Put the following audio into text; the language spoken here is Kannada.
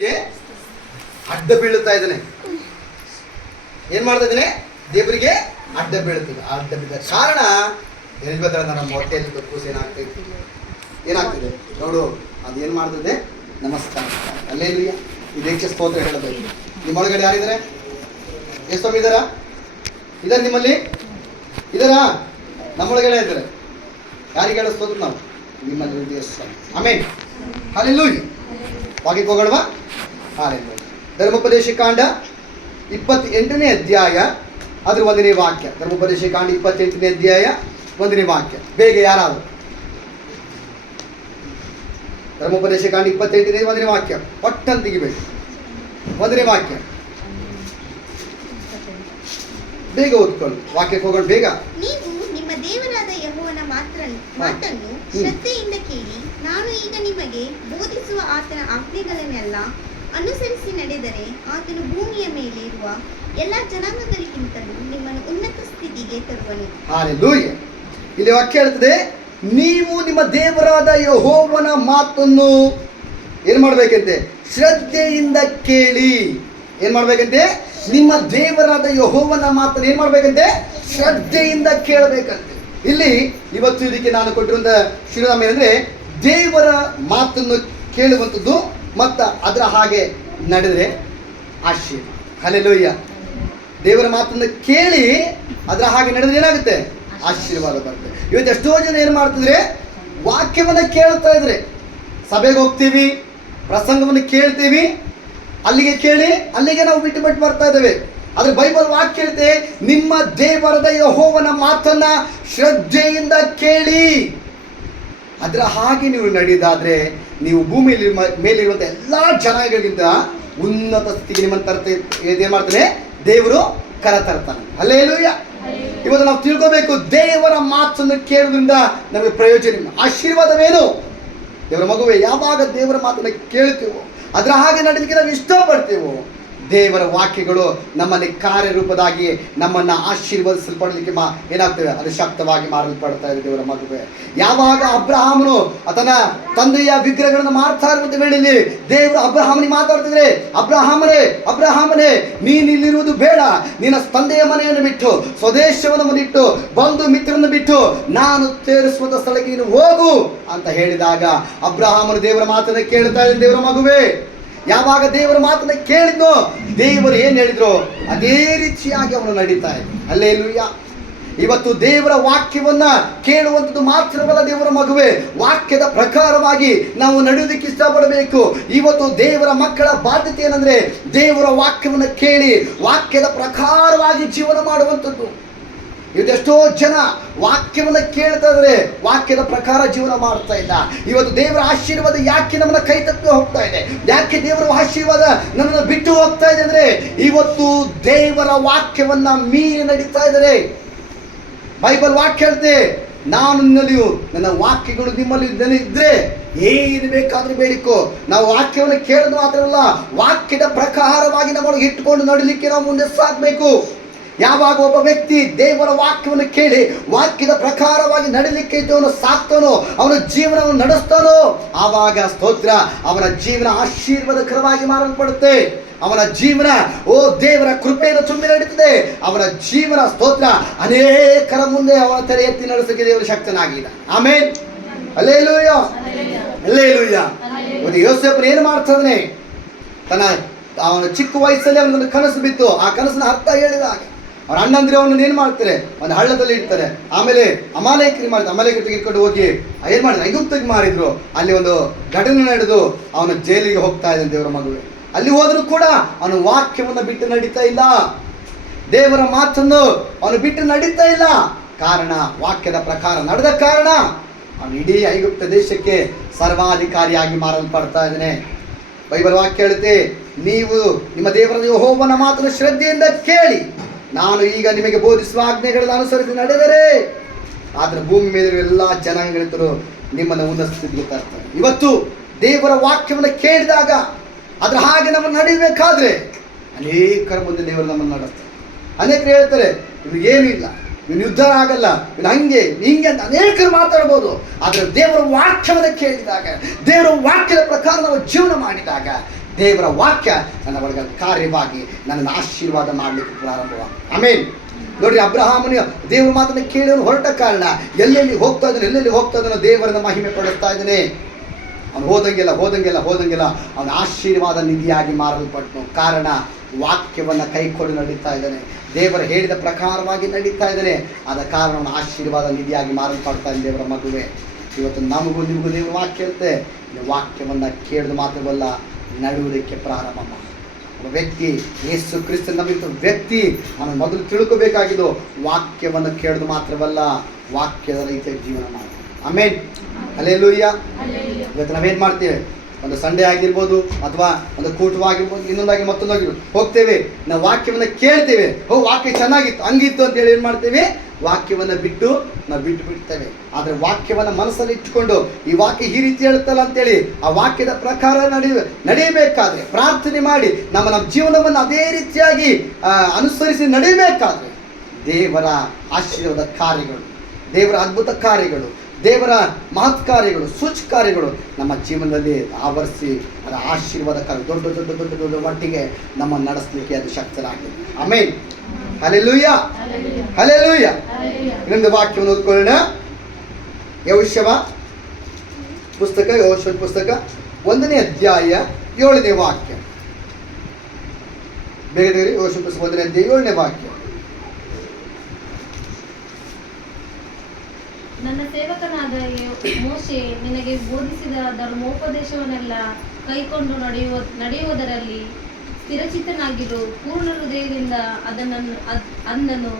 ಅಡ್ಡ ಬೀಳುತ್ತಾ ಇದ್ದಾನೆ. ಏನ್ ಮಾಡ್ತಾ ಇದ್ದಾನೆ? ದೇವರಿಗೆ ಅಡ್ಡ ಬೀಳುತ್ತದೆ. ಅಡ್ಡ ಬಿದ್ದ ಕಾರಣ ಏನ್ ಗೊತ್ತಾ, ನಮ್ಮ ಹೊಟ್ಟೆಯಲ್ಲಿ ಕೂಸು ಏನಾಗ್ತಿದೆ ನೋಡು, ಅದೇನ್ ಮಾಡ್ತದೆ? ನಮಸ್ಕಾರ. ಅಲ್ಲೇಲುಯ್ಯ. ಇದಕ್ಕೆ ಸ್ತೋತ್ರ ಹೇಳಬೇಕು. ನಿಮ್ಮೊಳಗಡೆ ಯಾರಿದ್ದಾರೆ? ಎಷ್ಟು ಇದ್ದಾರಾ? ಇದ್ದಾರೆ ನಿಮ್ಮಲ್ಲಿ? ಇದ್ದಾರಾ? ನಮ್ಮೊಳಗಡೆ ಇದ್ದಾರೆ. ಯಾರಿಗೆ ಹೇಳೋ ಸ್ತೋತ್ರ? ನಾವು ನಿಮ್ಮಲ್ಲಿ. ಆಮೇನ್. ಹಲ್ಲೆಲೂಯಾ. ವಾಕ್ಯಕ್ಕೆ ಹೋಗೋಣವಾ? ಧರ್ಮೋಪದೇಶ ಕಾಂಡ 28ನೇ ಅಧ್ಯಾಯ ಅದ್ರ 1ನೇ ವಾಕ್ಯ. ಧರ್ಮೋಪದೇಶ ಕಾಂಡ 28ನೇ ಅಧ್ಯಾಯ 1ನೇ ವಾಕ್ಯ. ಬೇಗ ಯಾರಾದ್ರು? ಧರ್ಮೋಪದೇಶ ಕಾಂಡ 28ನೇ 1ನೇ ವಾಕ್ಯ ಒಟ್ಟಂತ ತೆಗಿಬೇಕು. 1ನೇ ವಾಕ್ಯ ಬೇಗ ಓದ್ಕೊಳ್ಳಿ. ವಾಕ್ಯಕ್ಕೆ ಹೋಗೋಣ ಬೇಗ. ನೀವು ನಿಮ್ಮ ದೇವರಾದ ಯೆಹೋವನ ಮಾತನ್ನು ಶ್ರದ್ಧೆಯಿಂದ ಕೇಳಿ, ನಾನು ಈಗ ನಿಮಗೆ ಬೋಧಿಸುವ ಆತನ ಆಜ್ಞೆಗಳನ್ನೆಲ್ಲ ಅನುಸರಿಸಿ ನಡೆದರೆ ಆತನು ಭೂಮಿಯ ಮೇಲೆ ಇರುವ ಎಲ್ಲ ಜನಾಂಗಗಳಿಗಿಂತಲೂ ನಿಮ್ಮನ್ನು ಉನ್ನತ ಸ್ಥಿತಿಗೆ ತರುವನು. ಹಲ್ಲೆಲೂಯಾ. ಇಲ್ಲಿ ವಾಕ್ಯ ಹೇಳ್ತದೆ, ನೀವು ನಿಮ್ಮ ದೇವರಾದ ಯೆಹೋವನ ಮಾತನ್ನು ಏನ್ ಮಾಡ್ಬೇಕಂತೆ? ಶ್ರದ್ಧೆಯಿಂದ ಕೇಳಿ. ಏನ್ ಮಾಡ್ಬೇಕಂತೆ? ನಿಮ್ಮ ದೇವರಾದ ಯೆಹೋವನ ಮಾತನ್ನು ಏನ್ ಮಾಡ್ಬೇಕಂತೆ? ಶ್ರದ್ಧೆಯಿಂದ ಕೇಳಬೇಕಂತೆ. ಇಲ್ಲಿ ಇವತ್ತು ಇದಕ್ಕೆ ನಾನು ಕೊಟ್ಟಿರುವಂತ ಶಿರೋನಾಮ ಏನಂದ್ರೆ, ದೇವರ ಮಾತನ್ನು ಕೇಳುವಂಥದ್ದು ಮತ್ತು ಅದರ ಹಾಗೆ ನಡೆದರೆ ಆಶೀರ್ವಾದ. ಹಲ್ಲೆಲೂಯಾ. ದೇವರ ಮಾತನ್ನು ಕೇಳಿ ಅದರ ಹಾಗೆ ನಡೆದ್ರೆ ಏನಾಗುತ್ತೆ? ಆಶೀರ್ವಾದ ಬರುತ್ತೆ. ಇವತ್ತು ಎಷ್ಟೋ ಜನ ಏನು ಮಾಡ್ತಿದ್ರೆ, ವಾಕ್ಯವನ್ನು ಕೇಳ್ತಾ ಇದ್ರೆ, ಸಭೆಗೆ ಹೋಗ್ತೀವಿ, ಪ್ರಸಂಗವನ್ನು ಕೇಳ್ತೀವಿ, ಅಲ್ಲಿಗೆ ಕೇಳಿ ಅಲ್ಲಿಗೆ ನಾವು ಬಿಟ್ಟು ಬರ್ತಾ ಇದ್ದೇವೆ. ಆದ್ರೆ ಬೈಬಲ್ ವಾಕ್ಯ ಹೇಳುತ್ತೆ, ನಿಮ್ಮ ದೇವರದ ಯೆಹೋವನ ಮಾತನ್ನ ಶ್ರದ್ಧೆಯಿಂದ ಕೇಳಿ ಅದರ ಹಾಗೆ ನೀವು ನಡೆಯೋದಾದ್ರೆ ನೀವು ಭೂಮಿಯಲ್ಲಿ ಮೇಲಿರುವಂಥ ಎಲ್ಲ ಜನಾಂಗಗಳಿಗಿಂತ ಉನ್ನತ ಸ್ಥಿತಿಗೆ ನಿಮ್ಮನ್ನು ಏನ್ ಮಾಡ್ತಾನೆ? ದೇವರು ಕರ ತರ್ತಾನೆ. ಹಲ್ಲೆಲೂಯಾ. ಇವತ್ತು ನಾವು ತಿಳ್ಕೋಬೇಕು, ದೇವರ ಮಾತನ್ನು ಕೇಳೋದ್ರಿಂದ ನಮಗೆ ಪ್ರಯೋಜನ, ಆಶೀರ್ವಾದವೇನು? ದೇವರ ಮಗುವೆ, ಯಾವಾಗ ದೇವರ ಮಾತನ್ನು ಕೇಳ್ತೀವೋ ಅದರ ಹಾಗೆ ನಡೀಲಿಕ್ಕೆ ನಾವು ಇಷ್ಟಪಡ್ತೀವೋ, ದೇವರ ವಾಕ್ಯಗಳು ನಮ್ಮಲ್ಲಿ ಕಾರ್ಯರೂಪದಾಗಿ ನಮ್ಮನ್ನು ಆಶೀರ್ವದಿಸಲ್ಪಡಲಿಕ್ಕೆ ಏನಾಗ್ತವೆ? ಅದು ಶಕ್ತವಾಗಿ ಮಾರಲ್ಪಡ್ತಾ ಇದೆ. ದೇವರ ಮಗುವೆ, ಯಾವಾಗ ಅಬ್ರಹಾಮನು ತನ್ನ ತಂದೆಯ ವಿಗ್ರಹಗಳನ್ನು ಮಾಡ್ತಾ ಇರುವಂತ ವೇಳೆಯಲ್ಲಿ ದೇವರು ಅಬ್ರಹಾಮನಿಗೆ ಮಾತಾಡ್ತಿದ್ರೆ, ಅಬ್ರಹಾಮನೇ ನೀನು ಇಲ್ಲಿರುವುದು ಬೇಡ, ನಿನ್ನ ತಂದೆಯ ಮನೆಯನ್ನು ಬಿಟ್ಟು, ಸ್ವದೇಶವನ್ನು ಬಿಟ್ಟು, ಬಂಧು ಮಿತ್ರರನ್ನು ಬಿಟ್ಟು ನಾನು ತೋರಿಸುವಂತ ಸ್ಥಳಕ್ಕೆ ನೀನು ಹೋಗು ಅಂತ ಹೇಳಿದಾಗ ಅಬ್ರಹಾಮನು ದೇವರ ಮಾತನ್ನು ಕೇಳ್ತಾ ಇದ್ದ. ದೇವರ ಮಗುವೆ, ಯಾವಾಗ ದೇವರ ಮಾತನ್ನ ಕೇಳಿದ್ನೋ ದೇವರು ಏನ್ ಹೇಳಿದ್ರು ಅದೇ ರೀತಿಯಾಗಿ ಅವನು ನಡೀತಾ ಇದೆ. ಹಲ್ಲೆಲೂಯಾ. ಇವತ್ತು ದೇವರ ವಾಕ್ಯವನ್ನ ಕೇಳುವಂಥದ್ದು ಮಾತ್ರವಲ್ಲ ದೇವರ ಮಗುವೆ, ವಾಕ್ಯದ ಪ್ರಕಾರವಾಗಿ ನಾವು ನಡೆಯೋದಕ್ಕೆ ಇಷ್ಟಪಡಬೇಕು. ಇವತ್ತು ದೇವರ ಮಕ್ಕಳ ಬಾಧ್ಯತೆ ಏನಂದ್ರೆ, ದೇವರ ವಾಕ್ಯವನ್ನು ಕೇಳಿ ವಾಕ್ಯದ ಪ್ರಕಾರವಾಗಿ ಜೀವನ ಮಾಡುವಂಥದ್ದು. ಇವತ್ತೆಷ್ಟೋ ಜನ ವಾಕ್ಯವನ್ನು ಕೇಳ್ತಾ ಇದ್ರೆ ವಾಕ್ಯದ ಪ್ರಕಾರ ಜೀವನ ಮಾಡ್ತಾ ಇಲ್ಲ. ಇವತ್ತು ದೇವರ ಆಶೀರ್ವಾದ ಯಾಕೆ ನಮ್ಮನ್ನ ಕೈ ತಪ್ಪಿ ಹೋಗ್ತಾ ಇದೆ? ಯಾಕೆ ದೇವರ ಆಶೀರ್ವಾದ ನಮ್ಮನ್ನ ಬಿಟ್ಟು ಹೋಗ್ತಾ ಇದೆ ಅಂದ್ರೆ, ಇವತ್ತು ದೇವರ ವಾಕ್ಯವನ್ನ ಮೀರಿ ನಡೀತಾ ಇದ್ದಾರೆ. ಬೈಬಲ್ ವಾಕ್ಯ ಹೇಳ್ತೆ, ನಾನು ನಿನ್ನಲ್ಲಿಯೂ ನನ್ನ ವಾಕ್ಯಗಳು ನಿಮ್ಮಲ್ಲಿ ಇದ್ರೆ ಏನು ಬೇಕಾದ್ರೂ ಬೇಡಿಕೋ. ನಾವು ವಾಕ್ಯವನ್ನು ಕೇಳೋದು ಮಾತ್ರವಲ್ಲ, ವಾಕ್ಯದ ಪ್ರಕಾರವಾಗಿ ನಮ್ಮೊಳಗೆ ಇಟ್ಟುಕೊಂಡು ನಡೀಲಿಕ್ಕೆ ನಾವು ಮುಂದೆ ಸಾಗಬೇಕು. ಯಾವಾಗ ಒಬ್ಬ ವ್ಯಕ್ತಿ ದೇವರ ವಾಕ್ಯವನ್ನು ಕೇಳಿ ವಾಕ್ಯದ ಪ್ರಕಾರವಾಗಿ ನಡೀಲಿಕ್ಕೆ ಇದ್ದವನು ಸಾಕ್ತಾನೋ, ಅವನ ಜೀವನವನ್ನು ನಡೆಸ್ತಾನೋ, ಆವಾಗ ಸ್ತೋತ್ರ, ಅವನ ಜೀವನ ಆಶೀರ್ವಾದಕರವಾಗಿ ಮಾರಲ್ಪಡುತ್ತೆ. ಅವನ ಜೀವನ ದೇವರ ಕೃಪೆಯನ್ನು ತುಂಬಿ ನಡೀತದೆ. ಅವನ ಜೀವನ ಸ್ತೋತ್ರ ಅನೇಕರ ಮುಂದೆ ಅವನ ತಲೆ ಎತ್ತಿ ನಡೆಸಲಿಕ್ಕೆ ದೇವರು ಶಕ್ತನಾಗಿದ್ದ. ಆಮೇನ್. ಹಲ್ಲೆಲೂಯಾ. ಹಲ್ಲೆಲೂಯಾ. ಯೋಸೇಫನು ಏನು ಮಾಡ್ತಾನೆ? ಅವನ ಚಿಕ್ಕ ವಯಸ್ಸಲ್ಲಿ ಅವನೊಂದು ಕನಸು ಬಿತ್ತು. ಆ ಕನಸಿನ ಅರ್ಥ ಹೇಳಿದಾಗ ಅವ್ರ ಅಣ್ಣಂದ್ರೆ ಅವನನ್ನು ಏನು ಮಾಡ್ತಾರೆ? ಒಂದು ಹಳ್ಳದಲ್ಲಿ ಇಡ್ತಾರೆ. ಆಮೇಲೆ ಅಮಾಲೇಕರು ತೆಗೆದುಕೊಂಡು ಹೋಗಿ ಏನು ಮಾಡಿದ್ರು? ಐಗುಪ್ತಕ್ಕೆ ಮಾರಿದ್ರು. ಅಲ್ಲಿ ಒಂದು ಘಟನೆ ನಡೆದು ಅವನು ಜೈಲಿಗೆ ಹೋಗ್ತಾ ಇದ್ದಾನೆ. ದೇವರ ಮಗುವೆ, ಅಲ್ಲಿ ಹೋದ್ರೂ ಕೂಡ ಅವನು ವಾಕ್ಯವನ್ನು ಬಿಟ್ಟು ನಡೀತಾ ಇಲ್ಲ. ದೇವರ ಮಾತನ್ನು ಅವನು ಬಿಟ್ಟು ನಡೀತಾ ಇಲ್ಲ. ಕಾರಣ, ವಾಕ್ಯದ ಪ್ರಕಾರ ನಡೆದ ಕಾರಣ ಅವನು ಇಡೀ ಐಗುಪ್ತ ದೇಶಕ್ಕೆ ಸರ್ವಾಧಿಕಾರಿಯಾಗಿ ಮಾರಲ್ಪಡ್ತಾ ಇದ್ದಾನೆ. ಬೈಬಲ್ ವಾಕ್ಯ ಹೇಳುತ್ತೆ, ನೀವು ನಿಮ್ಮ ದೇವರ ಯೆಹೋವನ ಮಾತನ್ನು ಶ್ರದ್ಧೆಯಿಂದ ಕೇಳಿ, ನಾನು ಈಗ ನಿಮಗೆ ಬೋಧಿಸುವ ಆಜ್ಞೆಗಳನ್ನು ಅನುಸರಿಸಿ ನಡೆದರೆ ಆದ್ರೆ ಭೂಮಿ ಮೇಲೆ ಎಲ್ಲ ಜನಾಂಗಗಳಿದ್ದರು ನಿಮ್ಮನ್ನು ಉನ್ನತ ಸ್ಥಿತಿಗೆ ತರ್ತಾರೆ. ಇವತ್ತು ದೇವರ ವಾಕ್ಯವನ್ನು ಕೇಳಿದಾಗ ಅದ್ರ ಹಾಗೆ ನಮ್ಮನ್ನು ನಡೀಬೇಕಾದ್ರೆ ಅನೇಕರ ಮುಂದೆ ದೇವರು ನಮ್ಮನ್ನು ನಡೆಸ್ತಾರೆ. ಅನೇಕರು ಹೇಳ್ತಾರೆ, ಇವ್ರಿಗೇನು ಇಲ್ಲ, ಇವನು ಉದ್ಧಾರ ಆಗಲ್ಲ, ಇವನು ಹಿಂಗೆ ಅಂತ ಅನೇಕರು ಮಾತಾಡ್ಬೋದು. ಆದರೆ ದೇವರ ವಾಕ್ಯವನ್ನು ಕೇಳಿದಾಗ, ದೇವರ ವಾಕ್ಯದ ಪ್ರಕಾರ ನಾವು ಜೀವನ ಮಾಡಿದಾಗ ದೇವರ ವಾಕ್ಯ ನನ್ನ ಒಳಗೆ ಕಾರ್ಯವಾಗಿ ನನ್ನನ್ನು ಆಶೀರ್ವಾದ ಮಾಡಲಿಕ್ಕೆ ಪ್ರಾರಂಭವಾಗಿ. ಆಮೇಲೆ ನೋಡ್ರಿ, ಅಬ್ರಹಾಮನ ದೇವರ ಮಾತನ್ನು ಕೇಳಿ ಹೊರಟ ಕಾರಣ ಎಲ್ಲೆಲ್ಲಿ ಹೋಗ್ತಾ ಇದ್ದಾನೆ ದೇವರನ್ನ ಮಹಿಮೆ ಪಡಿಸ್ತಾ ಇದ್ದಾನೆ. ಅವನು ಹೋದಂಗೆಲ್ಲ ಅವನ ಆಶೀರ್ವಾದ ನಿಧಿಯಾಗಿ ಮಾರಲ್ಪಟ್ಟನು. ಕಾರಣ ವಾಕ್ಯವನ್ನು ಕೈಕೊಂಡು ನಡೀತಾ ಇದ್ದಾನೆ, ದೇವರು ಹೇಳಿದ ಪ್ರಕಾರವಾಗಿ ನಡೀತಾ ಇದ್ದಾನೆ. ಆದ ಕಾರಣ ಅವನ ಆಶೀರ್ವಾದ ನಿಧಿಯಾಗಿ ಮಾರಲ್ಪಡ್ತಾ ಇದ್ದಾನೆ ದೇವರ ಮದುವೆ. ಇವತ್ತು ನಮಗೂ ನಿಮಗೂ ದೇವರ ವಾಕ್ಯ ಇರುತ್ತೆ. ವಾಕ್ಯವನ್ನು ಕೇಳಿದ ಮಾತ್ರವಲ್ಲ, ನಡುವುದಕ್ಕೆ ಪ್ರಾರಂಭ ಮಾಡಿ. ಒಬ್ಬ ವ್ಯಕ್ತಿ ಯೇಸು ಕ್ರಿಸ್ತ ನಂಬಿದ ವ್ಯಕ್ತಿ ಅವನು ಮೊದಲು ತಿಳ್ಕೋಬೇಕಾಗಿದ್ದು ವಾಕ್ಯವನ್ನು ಕೇಳಿದ ಮಾತ್ರವಲ್ಲ, ವಾಕ್ಯದ ರೀತಿಯಾಗಿ ಜೀವನ ಮಾಡಿ. ಆಮೇನ್, ಹಲ್ಲೆಲೂಯ. ಇವತ್ತು ನಾವೇನು ಮಾಡ್ತೇವೆ, ಒಂದು ಸಂಡೇ ಆಗಿರ್ಬೋದು ಅಥವಾ ಒಂದು ಕೂಟವಾಗಿರ್ಬೋದು, ಇನ್ನೊಂದಾಗಿ ಮತ್ತೊಂದಾಗಿರ್ಬೋದು, ಹೋಗ್ತೇವೆ, ನಾವು ವಾಕ್ಯವನ್ನು ಕೇಳ್ತೇವೆ, ವಾಕ್ಯ ಚೆನ್ನಾಗಿತ್ತು ಹಂಗಿತ್ತು ಅಂತೇಳಿ ಏನು ಮಾಡ್ತೇವೆ, ವಾಕ್ಯವನ್ನು ಬಿಟ್ಟು ಬಿಡ್ತೇವೆ. ಆದರೆ ವಾಕ್ಯವನ್ನು ಮನಸ್ಸಲ್ಲಿ ಇಟ್ಟುಕೊಂಡು ಈ ವಾಕ್ಯ ಈ ರೀತಿ ಹೇಳ್ತಲ್ಲ ಅಂತೇಳಿ ಆ ವಾಕ್ಯದ ಪ್ರಕಾರ ನಡೆಯಬೇಕಾದ್ರೆ, ಪ್ರಾರ್ಥನೆ ಮಾಡಿ ನಮ್ಮ ಜೀವನವನ್ನು ಅದೇ ರೀತಿಯಾಗಿ ಅನುಸರಿಸಿ ನಡೆಯಬೇಕಾದ್ರೆ ದೇವರ ಆಶೀರ್ವಾದ ಕಾರ್ಯಗಳು, ದೇವರ ಅದ್ಭುತ ಕಾರ್ಯಗಳು, ದೇವರ ಮಹತ್ ಕಾರ್ಯಗಳು, ಸೂಚಕ ಕಾರ್ಯಗಳು ನಮ್ಮ ಜೀವನದಲ್ಲಿ ಆವರಿಸಿ ಅದರ ಆಶೀರ್ವಾದ ಕಾರ್ಯ ದೊಡ್ಡ ಮಟ್ಟಿಗೆ ನಮ್ಮ ನಡೆಸಲಿಕ್ಕೆ ಅದು ಶಕ್ತರಾಗಿದೆ. ಆಮೇನ್, ಹಲ್ಲೆಲೂಯ, ಹಲ್ಲೆಲೂಯ. ಇನ್ನೊಂದು ವಾಕ್ಯವನ್ನು ಓದ್ಕೊಳ್ಳೋಣ. ಯೆಹೋಶುವ ಪುಸ್ತಕ 1ನೇ ಅಧ್ಯಾಯ 7ನೇ ವಾಕ್ಯ. ಬೇಗ ಯೆಹೋಶುವ ಪುಸ್ತಕ 1ನೇ ಅಧ್ಯಾಯ 7ನೇ ವಾಕ್ಯ. ನನ್ನ ಸೇವಕನಾದ ಮೋಶೆ ನಿನಗೆ ಬೋಧಿಸಿದ ಧರ್ಮೋಪದೇಶವನ್ನೆಲ್ಲ ಕೈಕೊಂಡು ನಡೆಯುವುದರಲ್ಲಿ ಸ್ಥಿರಚಿತ್ತನಾಗಿರು, ಪೂರ್ಣ ಹೃದಯದಿಂದ ಅದನ್ನು